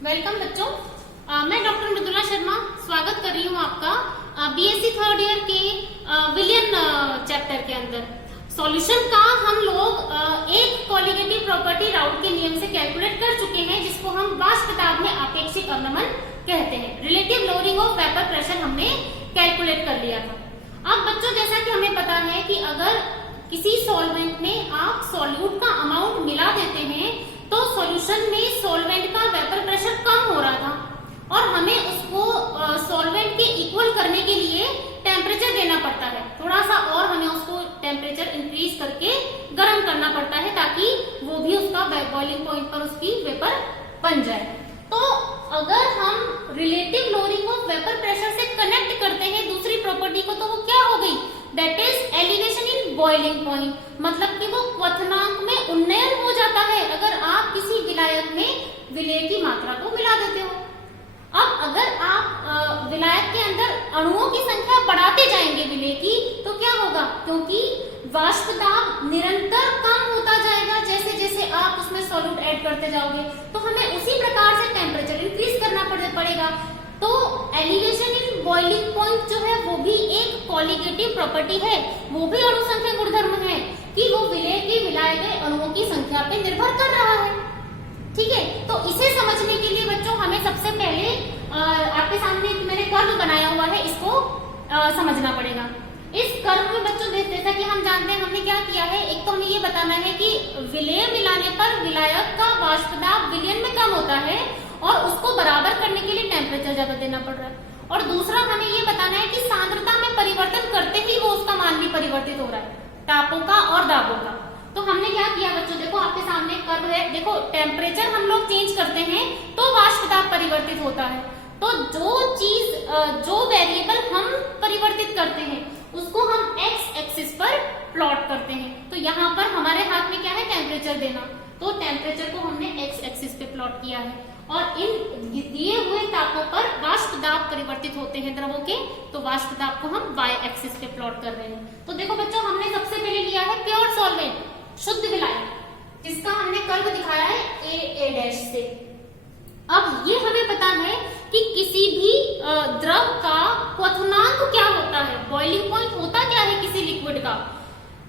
Welcome बच्चों। मैं doctor Mridula Sharma स्वागत कर रही हूँ आपका बीएससी थर्ड ईयर के विलियन चैप्टर के अंदर। सॉल्यूशन का हम लोग एक कॉलिगेटिव प्रॉपर्टी राउट के नियम से कैलकुलेट कर चुके हैं, जिसको हम वाष्पदाब में आपेक्षिक अवनमन कहते हैं। Relative lowering of vapour pressure हमने कैलकुलेट कर लिया था। अब बच्चों, जैसा कि हमें पता है कि अगर किसी सॉल्वेंट में आप सॉल्यूट का अमाउंट मिला देते हैं तो सॉल्यूशन में सॉल्वेंट का वेपर प्रेशर कम हो रहा था और हमें उसको सॉल्वेंट के इक्वल करने के लिए टेम्परेचर देना पड़ता है। थोड़ा सा और हमें उसको टेम्परेचर इंक्रीज करके गर्म करना पड़ता है ताकि वो भी उसका बॉइलिंग पॉइंट पर उसकी वेपर बन जाए। तो अगर हम relative lowering of vapour pressure से कनेक्ट करते हैं दूसरी प्रॉपर्टी को, तो वो क्या हो गई? That is elevation in boiling point, मतलब कि वो क्वथनांक में उन्नयन हो जाता है अगर आप किसी विलायक में विलेय की मात्रा को मिला देते हो। अब अगर आप विलायक के अंदर अणुओं की संख्या बढ़ाते जाएंगे विलेय की, तो क्या होगा? क्योंकि वाष्पदाब निरंतर कम होता जाएगा जैसे जैसे आप उसमें सॉल्यूट ऐड करते जाओगे, तो हमें उसी प्रकार से टेम्परेचर इंक्रीज करना पड़ेगा। तो एलिवेशन इन बॉइलिंग पॉइंट जो है वो भी एक कॉलिगेटिव प्रॉपर्टी है, वो भी अणु संख्या गुणधर्म है कि वो विलेय के मिलाए गए अणुओं की संख्या पे निर्भर कर रहा है। ठीक है, तो इसे समझने के लिए बच्चों हमें सबसे पहले आपके सामने मैंने कर्व बनाया हुआ है, इसको समझना पड़ेगा। इस कर्व में बच्चों जैसा कि हम जानते हैं हमने क्या किया है, एक तो हमें ये बताना है कि विलेय मिलाने पर विलायक का वाष्पदाब विलयन में कम होता है और उसको बराबर करने के लिए टेम्परेचर ज्यादा देना पड़ रहा है। और दूसरा हमें ये बताना है कि सांद्रता में परिवर्तन करते ही वो उसका मान भी परिवर्तित हो रहा है, तापों का और दाबों का। तो हमने क्या किया बच्चों, देखो आपके सामने कर्व है, देखो टेम्परेचर हम लोग चेंज करते हैं तो वाष्पदाब परिवर्तित होता है। तो जो वेरिएबल हम परिवर्तित करते हैं उसको हम एक्स एक्सिस पर प्लॉट करते हैं। तो यहाँ पर हमारे हाथ में क्या है? टेम्परेचर देना। तो टेम्परेचर को हमने एक्स एक्सिस पे प्लॉट किया है और इन दिए हुए तापों पर वाष्पदाब परिवर्तित होते हैं द्रवों के, तो वाष्पदाब को हम वाई एक्सिस पे प्लॉट कर रहे हैं। तो देखो बच्चों, हमने सबसे पहले लिया है प्योर सॉल्वेंट, शुद्ध विलायक, जिसका हमने कर्व दिखाया है ए डैश से। अब ये हमें पता है कि किसी भी द्रव का क्वथनांक क्या होता है, बॉइलिंग पॉइंट होता क्या है किसी लिक्विड का?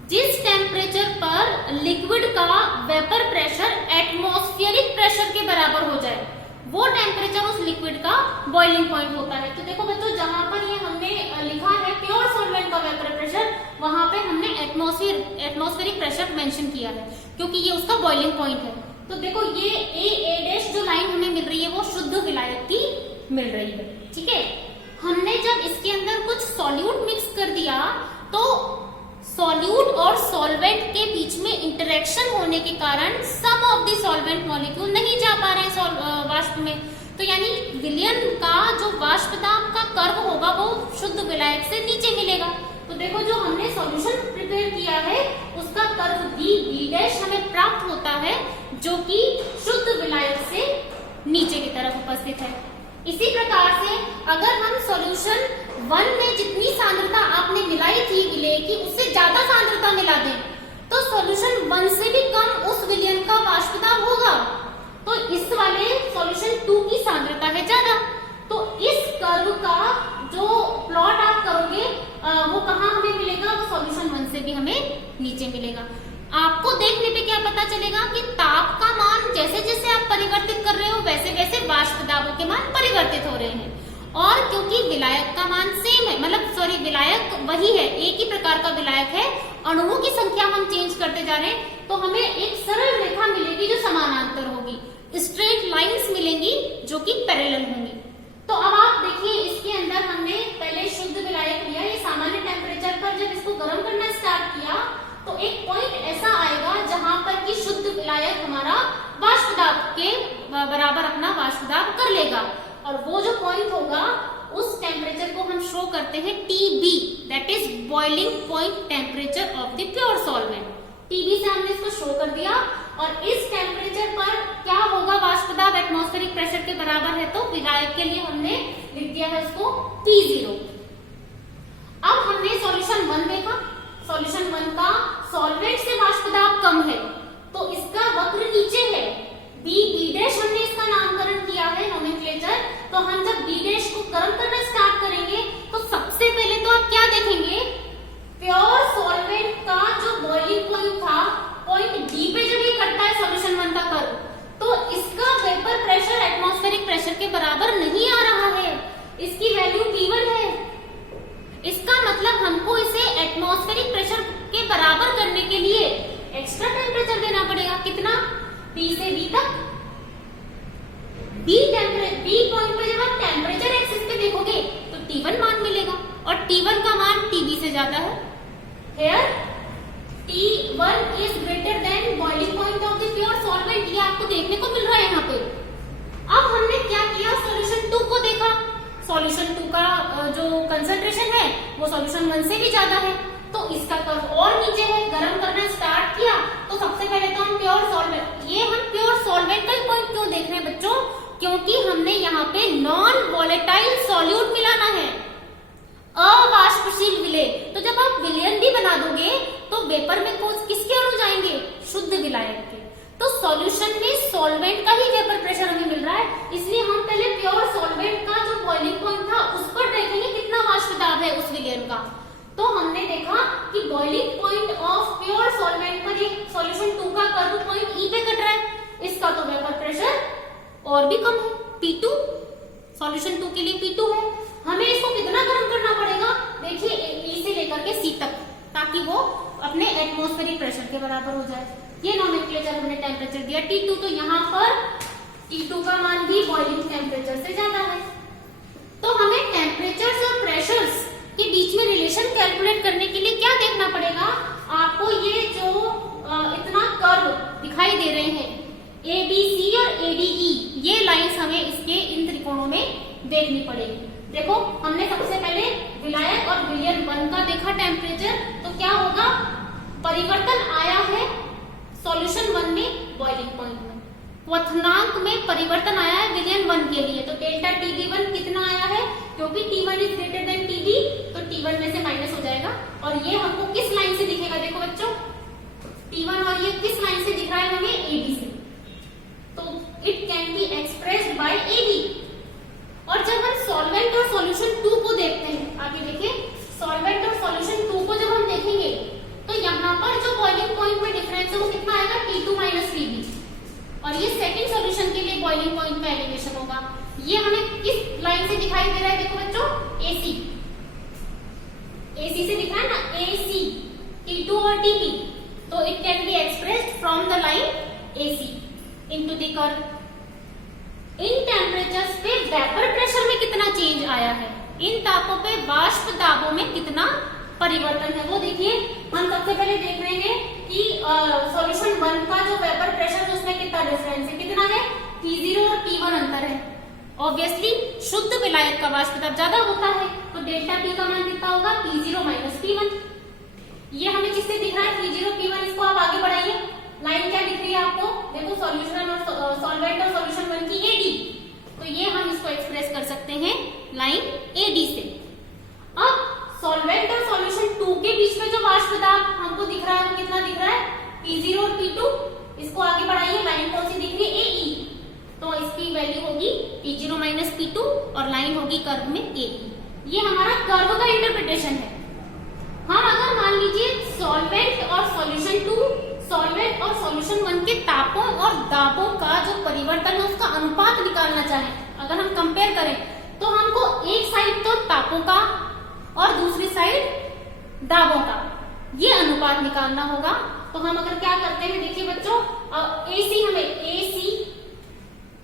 जिस टेम्परेचर पर लिक्विड का वेपर प्रेशर एटमॉस्फेरिक प्रेशर के बराबर हो जाए, वो टेम्परेचर उस लिक्विड का बॉइलिंग पॉइंट होता है। तो देखो बच्चों, जहां पर ये हमने लिखा है प्योर सॉल्वेंट का वेपर प्रेशर, वहां पे हमने एटमॉस्फेरिक प्रेशर मेंशन किया है क्योंकि ये उसका बॉइलिंग पॉइंट है। तो देखो ये ए डैश जो लाइन हमें मिल रही है वो शुद्ध विलायक की मिल रही है। ठीक है, हमने जब इसके अंदर कुछ सॉल्यूट मिक्स कर दिया तो सॉल्यूट और सॉल्वेंट के बीच में इंटरेक्शन होने के कारण सम ऑफ द सॉल्वेंट मॉलिक्यूल नहीं जा पा रहे हैं वाष्प में। तो यानी विलयन का जो वाष्पदाब का कर्व होगा वो शुद्ध विलायक से नीचे मिलेगा। तो देखो जो हमने सॉल्यूशन प्रिपेयर किया है उसका कर्व बी डैश हमें प्राप्त होता है जो कि शुद्ध विलायक से नीचे की तरफ उपस्थित है। इसी प्रकार से अगर हम सॉल्यूशन 1 में जितनी सांद्रता आपने मिलाई थी विलेय की, उससे ज्यादा सांद्रता मिला दें तो सॉल्यूशन 1 से भी कम उस विलयन का वाष्पदाब होगा। तो इस वाले सॉल्यूशन 2 की सांद्रता है ज्यादा। तो इस कर्व का जो प्लॉट आप करोगे वो कहाँ हमें मिलेगा? वो सॉल्यूशन 1 से भी हमें नीचे मिलेगा। आपको देखने पे क्या पता चलेगा कि ताप का मान जैसे जैसे आप परिवर्तित कर रहे हो वैसे वैसे वाष्पदाबों के मान परिवर्तित हो रहे हैं। और क्योंकि विलायक का मान सेम है, मतलब विलायक वही है, एक ही प्रकार का विलायक है, अणुओं की संख्या हम चेंज करते जा रहे हैं, तो हमें एक सरल रेखा मिलेगी जो समानांतर होगी, स्ट्रेट लाइंस मिलेंगी जो कि पैरेलल होंगी। तो अब आप देखिए इसके अंदर हमने पहले शुद्ध विलायक लिया, ये सामान्य टेम्परेचर पर जब इसको गर्म करना स्टार्ट किया तो एक पॉइंट ऐसा आएगा जहां पर कि शुद्ध विलायक हमारा वाष्पदाब के बराबर अपना वाष्पदाब कर लेगा और वो जो पॉइंट होगा उस टेम्परेचर को हम शो करते हैं TB, that is boiling point temperature of the pure solvent. TB से हमने इसको शो कर दिया और इस टेम्परेचर पर क्या होगा? वाष्पदाब एटमॉस्फेरिक प्रेशर के बराबर है, तो विलायक के लिए हमने लिख दिया है उसको P0। अब हमने सॉल्यूशन 1 देखा, सॉल्यूशन 1 का सॉल्वेंट से वाष्पदाब कम है तो इसका वक्र नीचे है, बी डैश हमने इसका नामकरण किया है इसकी वैल्यू T1 है। इसका मतलब हमको इसे एटमॉस्फेरिक प्रेशर के बराबर करने के लिए एक्स्ट्रा टेम्परेचर देना पड़ेगा। कितना? T से B तक। B पॉइंट पे जब आप टेम्परेचर एक्सिस पे देखोगे तो T1 मान मिलेगा और T1 का मान TB से ज्यादा है। Here T1 is greater than boiling point of the pure solvent, ये आपको देखने को मिल रहा है यहाँ पे। अब हमने क्या किया, सॉल्यूशन 2 को देखा। सॉल्यूशन 2 का जो कंसंट्रेशन है वो सॉल्यूशन 1 से भी ज्यादा है, तो इसका कर्व और नीचे है। गर्म करना स्टार्ट किया तो सबसे पहले तो हम प्योर सॉल्वेंट, ये हम प्योर सॉल्वेंट का पॉइंट क्यों देख रहे हैं बच्चों, क्योंकि हमने यहाँ पे नॉन वॉलेटाइल सॉल्यूट मिलाना है, अवाष्पशील विलेय। तो जब आप विलयन भी बना दोगे तो वेपर में किसके अणु जाएंगे? शुद्ध विलायक के। तो सॉल्यूशन में सॉल्वेंट का ही वेपर प्रेशर हमें मिल रहा है, इसलिए हम पहले प्योर सॉल्वेंट का जो बॉइलिंग पॉइंट था उस पर देखेंगे कितना वाष्प दाब है उस विलयन का। तो हमने देखा कि boiling point of pure solvent पर ये सॉल्यूशन 2 का कर्व पॉइंट ई पे कट रहा है, इसका तो वेपर प्रेशर और भी कम है, P2। सॉल्यूशन 2 के लिए P2 है। हमें इसको कितना गर्म करना पड़ेगा? देखिए E से लेकर के C तक, ताकि वो अपने एटमॉस्फेरिक प्रेशर के बराबर हो जाए। ये नोमेनक्लेचर हमने टेम्परेचर दिया T2, तो यहाँ पर T2 का मान भी बॉइलिंग टेम्परेचर से ज्यादा है। तो हमें टेम्परेचर और प्रेशर्स के बीच में रिलेशन कैलकुलेट करने के लिए क्या देखना पड़ेगा? आपको ये जो इतना कर्व दिखाई दे रहे हैं ABC और ADE, ये लाइंस हमें इसके इन त्रिकोणों में देखनी पड़ेगी। देखो हमने सबसे पहले विलायक और विलयन 1 का देखा टेम्परेचर, तो क्या होगा? परिवर्तन आया है सॉल्यूशन 1 में बॉइलिंग पॉइंट में, क्वथनांक में परिवर्तन आया है विलयन 1 के लिए। तो डेल्टा TB1 कितना आया है? क्योंकि T1 is greater than TB, तो T1 में से माइनस हो जाएगा। और ये हमको किस लाइन से दिखेगा? देखो बच्चों, T1 और ये किस लाइन से दिख रहा है हमें? AB से। तो it can be expressed by AB। और जब हम सॉल्वेंट और सॉल्यूशन 2 को देखते हैं, आगे देखिए, सॉल्वेंट और सॉल्यूशन 2 को जब हम देखेंगे तो यहाँ पर जो बॉइलिंग पॉइंट में डिफरेंस है वो कितना आएगा? T2 minus TB। और ये सेकंड सॉल्यूशन के लिए बॉइलिंग पॉइंट में एलिवेशन होगा। ये हमें किस लाइन से दिखाई दे रहा है? देखो बच्चों, AC से दिख रहा है ना, AC, T2 और TB। तो it can be expressed from the line AC into the curve. In temperatures पे वेपर प्रेशर में कितना चेंज आया है, इन तापों पे वाष्प दाबों में कितना परिवर्तन है, वो देखिए। हम सबसे पहले देख रहे हैं कि सॉल्यूशन 1 का जो वेपर प्रेशर है उसमें कितना डिफरेंस है, कितना है? T0 और T1 अंतर है। ऑब्वियसली शुद्ध विलायक का वाष्प दाब ज्यादा होता है, तो डेल्टा P का मान कितना होगा? T0 minus T1। ये हमें किससे दिख रहा है? T0 T1। इसको आप आगे बढ़ाइए, लाइन क्या दिख रही है आपको? देखो सॉल्यूशन और सॉल्वेंट और सॉल्यूशन 1 की AD, तो ये हम इसको एक्सप्रेस कर सकते हैं लाइन AD से। अब सॉल्वेंट और सॉल्यूशन 2 के बीच में जो वाष्प दाब हमको दिख रहा है वो कितना दिख रहा है? P0 और P2। इसको आगे बढ़ाइए, लाइन कौन सी दिख रही है? AE, तो इसकी वैल्यू होगी P0 माइनस P2 और लाइन होगी कर्व में AE। ये हमारा कर्व का इंटरप्रिटेशन है। हम अगर मान लीजिए सॉल्वेंट और सॉल्यूशन 2, सॉल्वेंट और सॉल्यूशन 1 के तापों और दाबों का जो परिवर्तन है उसका अनुपात निकालना चाहें, अगर हम कंपेयर करें, तो हमको एक साइड तो तापों का और दूसरी साइड दाबों का ये अनुपात निकालना होगा। तो हम अगर क्या करते हैं, देखिए बच्चों, AC हमें AC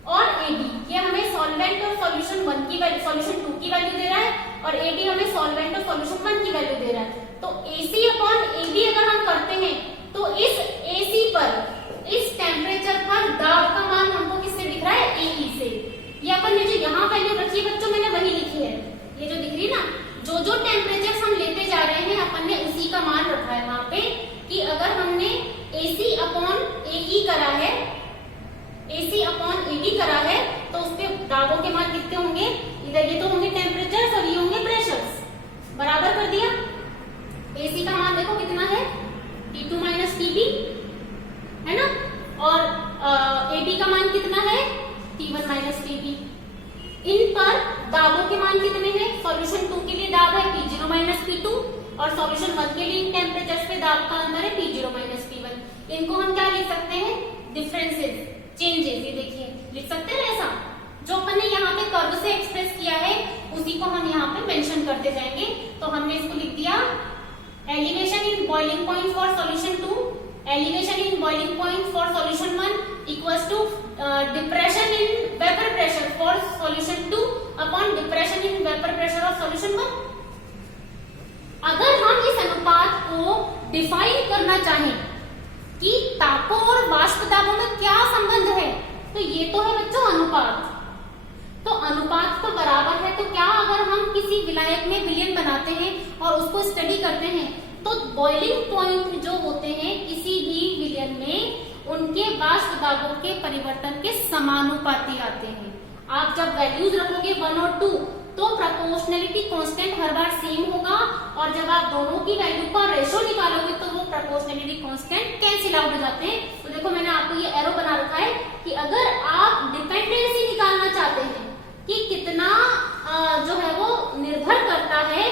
और AD, ये हमें सॉल्वेंट और सॉल्यूशन 1 की वैल्यू, सॉल्यूशन 2 की वैल्यू दे रहा है, और AD हमें सॉल्वेंट और सॉल्यूशन 1 की वैल्यू दे रहा है। तो AC अपॉन AB अगर हम करते हैं तो इस AC पर, इस टेम्परेचर पर दाब का मान हमको किससे दिख रहा है? AE से। ये अपन ने जो यहाँ वैल्यू रखी है बच्चों, मैंने वही लिखी है, ये जो दिख रही है ना, जो टेम्परेचर हम लेते जा रहे हैं अपन ने उसी का मान रखा है वहां पे, कि अगर हमने AC अपॉन AE करा है, AC अपॉन AD करा है, तो उसके दाबों के मान कितने होंगे? इधर ये तो होंगे टेम्परेचर और ये होंगे प्रेशर्स। बराबर कर दिया। AC का मान देखो कितना है? T2 माइनस TB, है ना, और AD का मान कितना है? T1 minus TB। इन पर दाबों के मान कितने हैं? सॉल्यूशन 2 के लिए दाब है P0 माइनस P2 और सॉल्यूशन 1 के लिए इन टेम्परेचर्स पे दाब का अंतर है P0 माइनस P1। इनको हम क्या लिख सकते हैं? Differences, changes. ये देखिए लिख सकते हैं ऐसा, जो अपन ने यहाँ पे कर्व से एक्सप्रेस किया है उसी करते जाएंगे। तो हमने इसको लिख दिया elevation in boiling point for solution 2, elevation in boiling point for solution 1 equals to depression in vapour pressure for solution 2 upon depression in vapour pressure of solution 1। अगर हम इस अनुपात को डिफाइन करना चाहें कि तापों और वाष्प दाबों में क्या संबंध है, तो ये तो है बच्चों अनुपात। तो अनुपात तो बराबर है, तो क्या अगर हम किसी विलायक में विलयन बनाते हैं और उसको स्टडी करते हैं तो बॉइलिंग पॉइंट जो होते हैं किसी भी विलयन में उनके वाष्प दाबों के परिवर्तन के समानुपाती आते हैं। आप जब वैल्यूज रखोगे 1 और 2 तो प्रोपोर्शनलिटी कांस्टेंट हर बार सेम होगा, और जब आप दोनों की वैल्यू का रेशो निकालोगे तो वो प्रोपोर्शनलिटी कांस्टेंट कैंसिल आउट हो जाते हैं। तो देखो मैंने आपको ये एरो बना रखा है कि अगर आप डिपेंडेंसी निकालना चाहते हैं कि कितना जो है वो निर्भर करता है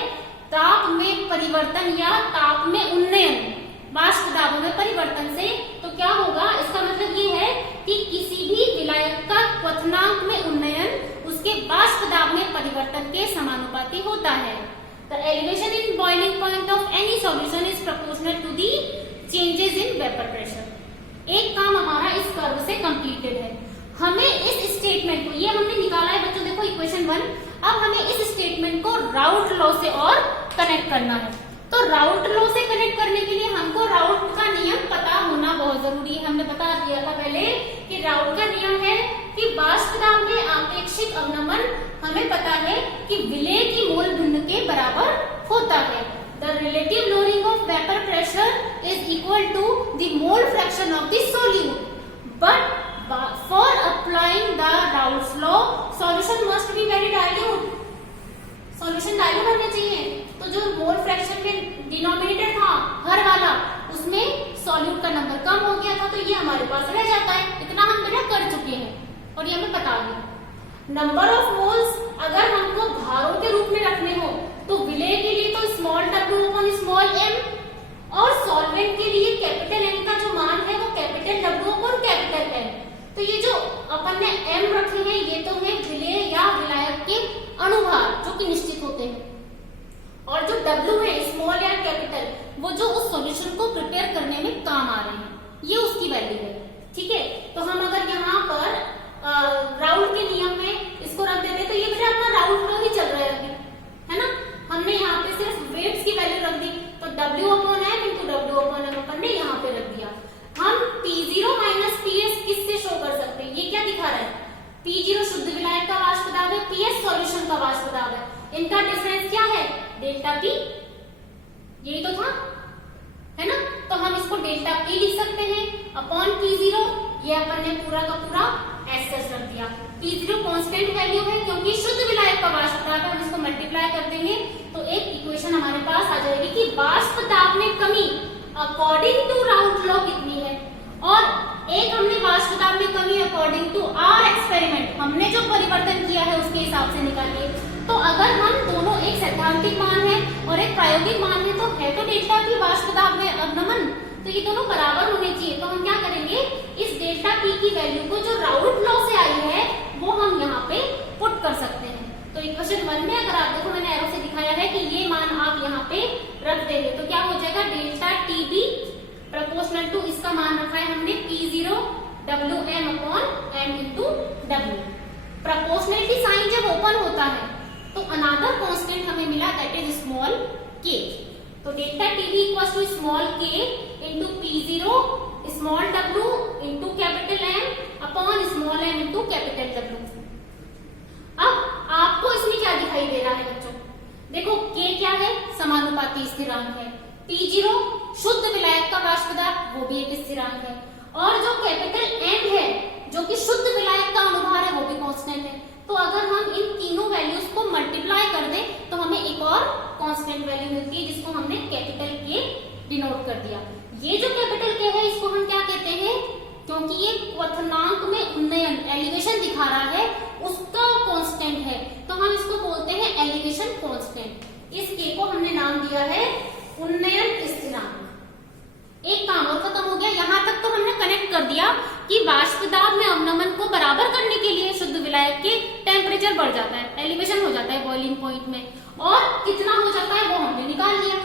ताप में परिवर्तन या ताप में उन्नयन वाष्प दाबों में परिवर्तन से, तो क्या होगा, इसका मतलब ये है कि किसी भी विलायक का क्वथनांक में उन्नयन उसके वाष्प दाब में परिवर्तन के समानुपाती होता है। The elevation in boiling point of any solution is proportional to the changes in vapor pressure। एक काम हमारा इस कर्व से कंप्लीटेड है। हमें इस स्टेटमेंट को, ये हमने निकाला है बच्चों देखो इक्वेशन 1, अब हमें इस स्टेटमेंट को राउट लॉ से और कनेक्ट करना है। तो राउट लॉ से कनेक्ट करने के लिए हमको राउट का नियम पता होना बहुत जरूरी है। हमने बता दिया था पहले कि राउट का नियम है कि वाष्प दाब में आपेक्षिक अवनमन हमें पता है कि विलेय की मोल भिन्न के बराबर होता है। The relative lowering of vapour pressure is equal to the mole fraction of the solute, but for applying the Raoult's law solution must be very dilute. Solution dilute होना चाहिए, तो जो मोल फ्रैक्शन में डिनोमिनेटर था हर वाला, उसमें solute का number कम हो गया था, तो ये हमारे पास रह जाता है। इतना हम बेटा कर चुके हैं और ये हमें पता है। नंबर ऑफ मोल्स अगर हमको भारों के रूप में रखने हो तो विलेय के लिए तो small w upon small m, और सॉल्वेंट के लिए कैपिटल M का जो मान है वो capital W upon capital M। तो ये जो अपन ने m रखे हैं ये तो है विलेय या विलायक के अणुभार जो कि निश्चित होते हैं, और जो W है स्मॉल या कैपिटल वो जो उस सॉल्यूशन को प्रिपेयर करने में काम आ रहे हैं, ये उसकी वैल्यू है। ठीक है, तो हम अगर यहाँ पर राउट के नियम में इसको रख देते तो ये बेटा अपना राउट लॉ ही चल रहा है अभी, है ना। हमने यहाँ पे सिर्फ वेव्स की वैल्यू रख दी, तो W upon M into W upon M अपन ने यहाँ पे रख दिया। हम P0 माइनस PS किससे शो कर सकते हैं, ये क्या दिखा रहा है, P0 शुद्ध विलायक का वाष्प दाब है, PS सॉल्यूशन का वाष्प दाब है, इनका डिफरेंस क्या है, डेल्टा P, यही तो था, है ना। तो हम इसको डेल्टा P लिख सकते हैं अपॉन P0, ये अपन ने पूरा का पूरा एस रख दिया। P0 कांस्टेंट वैल्यू है क्योंकि शुद्ध विलायक का वाष्प दाब है, हम इसको मल्टीप्लाई कर देंगे तो एक इक्वेशन हमारे पास आ जाएगी कि वाष्प दाब में कमी अकॉर्डिंग टू राउट लॉ कितनी है, और एक हमने वाष्प दाब में कमी अकॉर्डिंग टू आवर एक्सपेरिमेंट, हमने जो परिवर्तन किया है उसके हिसाब से निकालिए। तो अगर हम दोनों, एक सैद्धांतिक मान है और एक प्रायोगिक मान है, तो है तो डेल्टा की वाष्प दाब में अवनमन, तो ये दोनों बराबर होने चाहिए। तो हम क्या करेंगे, इस डेल्टा P की वैल्यू को जो राउट लॉ से आई है वो हम यहाँ पे पुट कर सकते हैं। तो इक्वेशन 1 में अगर आप देखो मैंने एरो से दिखाया है कि ये मान आप यहाँ पे रख देंगे तो क्या हो जाएगा, डेल्टा TB प्रोपोर्शनल टू, इसका मान रखा है हमने P0 WM upon M into W। Proportionality sign जब ओपन होता है तो अनदर कांस्टेंट हमें मिला, दैट इज स्मॉल k। तो delta TB equals to small k into P0 small w into capital M upon small m into capital W। अब आपको इसमें क्या दिखाई दे रहा है बच्चों, देखो k क्या है, समानुपाती स्थिरांक है, P0 शुद्ध विलायक का वाष्प दाब वो भी एक स्थिरांक है, और जो कैपिटल M है जो कि शुद्ध विलायक का अणुभार है वो भी कांस्टेंट है। तो अगर हम इन तीनों वैल्यूज को मल्टीप्लाई कर दें तो हमें एक और कांस्टेंट वैल्यू मिलती है जिसको हमने कैपिटल K डिनोट कर दिया। ये जो कैपिटल K है इसको हम क्या कहते हैं, क्योंकि ये क्वथनांक में उन्नयन एलिवेशन दिखा रहा है उसका कांस्टेंट है, तो हम इसको बोलते हैं एलिवेशन कांस्टेंट। इस K को हमने नाम दिया है उन्नयन स्थिरांक। एक काम और खत्म हो गया, यहाँ तक तो हमने कनेक्ट कर दिया कि वाष्प दाब में अवनमन को बराबर करने के लिए शुद्ध विलायक के टेम्परेचर टेम्परेचर बढ़ जाता है, एलिवेशन हो जाता है बॉइलिंग पॉइंट में, और कितना हो जाता है वो हमने निकाल लिया,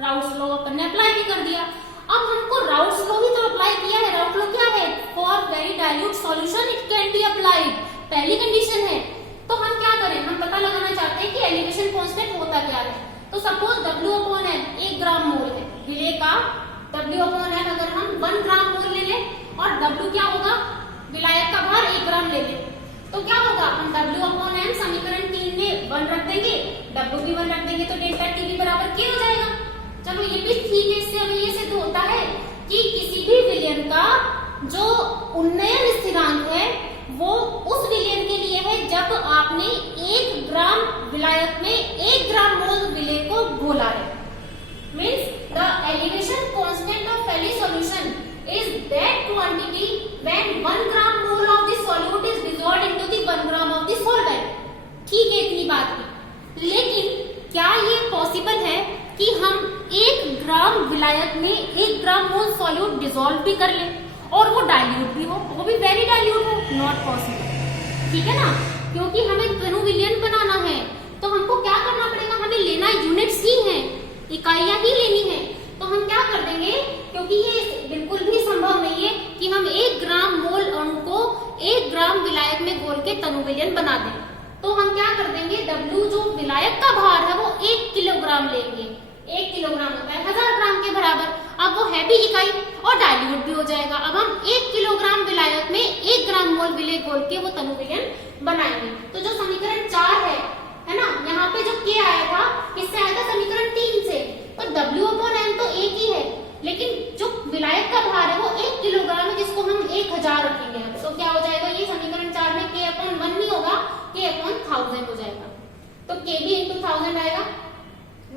राउट्स लॉ अपन ने अप्लाई भी कर दिया। अब हमको राउट्स लॉ ही तो अप्लाई किया है। राउट्स लॉ क्या है? For very dilute solution it can be applied, पहली कंडीशन है। तो हम क्या करें, हम पता लगाना चाहते हैं कि एलिवेशन कांस्टेंट होता क्या है। तो सपोज W/N 1 ग्राम मोल है विलेय का, W/N अगर हम 1 ग्राम मोल ले लें और W क्या होगा, विलायक का भार 1 ग्राम ले लें, तो क्या होगा, हम W/N समीकरण 3 में 1 रख देंगे, W भी 1 रख देंगे, तो डेल्टा T भी बराबर K हो जाएगा। चलो ये भी ठीक है, इससे हमें ये सिद्ध होता है कि किसी भी विलयन का जो उन्नयन स्थिरांक है वो उस विलयन के लिए है जब आपने 1 ग्राम विलायक में 1 ग्राम मोल विलेय को घोला है। Means the elevation constant of any solution is that quantity when 1 gram mole of the solute is dissolved into the 1 gram of the solvent. ठीक है, इतनी बात है। लेकिन क्या ये पॉसिबल है कि हम 1 ग्राम विलायक में 1 ग्राम मोल सॉल्यूट डिसॉल्व भी कर लें और वो डाइल्यूट भी हो, वो भी वेरी डाइल्यूट हो? नॉट पॉसिबल, ठीक है ना, क्योंकि हमें तनु विलयन बनाना है तो हमको क्या करना पड़ेगा, हमें लेना यूनिट्स ही है, इकाइयां ही लेनी है। तो हम क्या कर देंगे, क्योंकि ये बिल्कुल भी संभव नहीं है कि हम 1 ग्राम मोल अणु को 1 ग्राम विलायक में घोल के तनु विलयन बना दें, तो हम क्या कर देंगे, W जो विलायक का भार है वो 1 किलोग्राम लेंगे। 1 किलोग्राम होता है 1000 ग्राम के बराबर। अब वो है भी इकाई और डाइल्यूट भी हो जाएगा। अब हम 1 किलोग्राम विलायक में 1 ग्राम मोल विलेय घोल के वो तनु विलयन बनाएंगे। तो जो समीकरण 4 है ना, यहाँ पे जो K आया था किससे आया था, समीकरण 3 से। तो W/N तो एक ही है, लेकिन जो विलायक का भार है वो 1 किलोग्राम है, जिसको हम 1000 रखेंगे। तो क्या हो जाएगा, ये समीकरण 4 में K/1 नहीं होगा, K/1000 हो जाएगा। तो K भी into 1000 आएगा।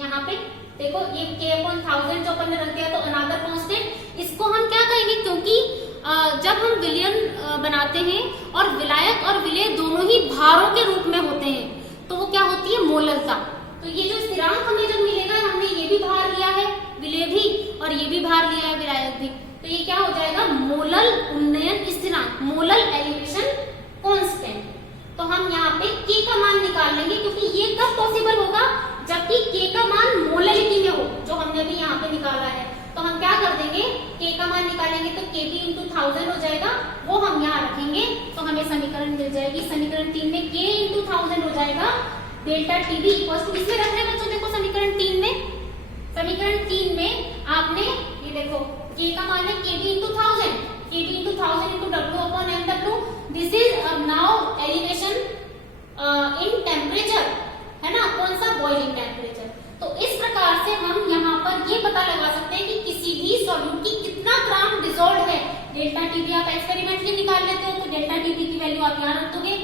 यहाँ पे देखो ये K/1000 जो अपन ने रख दिया, तो अनदर कांस्टेंट, इसको हम क्या कहेंगे, क्योंकि जब हम विलयन बनाते हैं और विलायक और विलेय दोनों ही भारों के रूप में होते हैं, तो वो क्या होती है, मोललता। तो ये जो स्थिरांक हमें जब मिलेगा, हमने ये भी भार लिया है विलेय भी और ये भी भार लिया है विलायक भी, तो ये क्या हो जाएगा, मोलल उन्नयन स्थिरांक, मोलल एलिवेशन कांस्टेंट। तो हम यहाँ पे K का मान निकाल लेंगे, क्योंकि ये कब पॉसिबल होगा, जबकि K का मान मोललिटी में हो, जो हमने अभी यहाँ पे निकाला है। तो हम क्या कर देंगे, K का मान निकालेंगे तो K भी into 1000 हो जाएगा, वो हम यहाँ रखेंगे तो हमें समीकरण मिल जाएगी। समीकरण 3 में K into 1000 हो जाएगा, डेल्टा T भी इक्वल टू, इसमें रख रहे हैं बच्चों, देखो समीकरण 3 में आपने ये देखो K का मान है K भी into 1000, K भी into 1000 into W/N। This is now elevation in temperature, है ना, कौन सा, बॉइलिंग टेम्परेचर। तो इस प्रकार से हम यहाँ पर ये पता लगा सकते हैं कि किसी भी सॉल्यूट की कितना ग्राम डिसॉल्व है। डेल्टा T भी आप एक्सपेरिमेंटली निकाल लेते हो, तो डेल्टा T की वैल्यू आप यहाँ रख दोगे,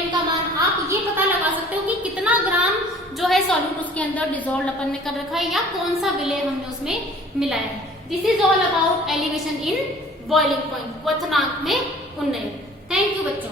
M का मान आप ये पता लगा सकते हो कि कितना ग्राम जो है सॉल्यूट उसके अंदर डिसॉल्व अपन ने कर रखा है, या कौन सा विलेय हमने उसमें मिलाया है। This is all about elevation in boiling point, क्वथनांक में उन्नयन। थैंक यू बच्चों।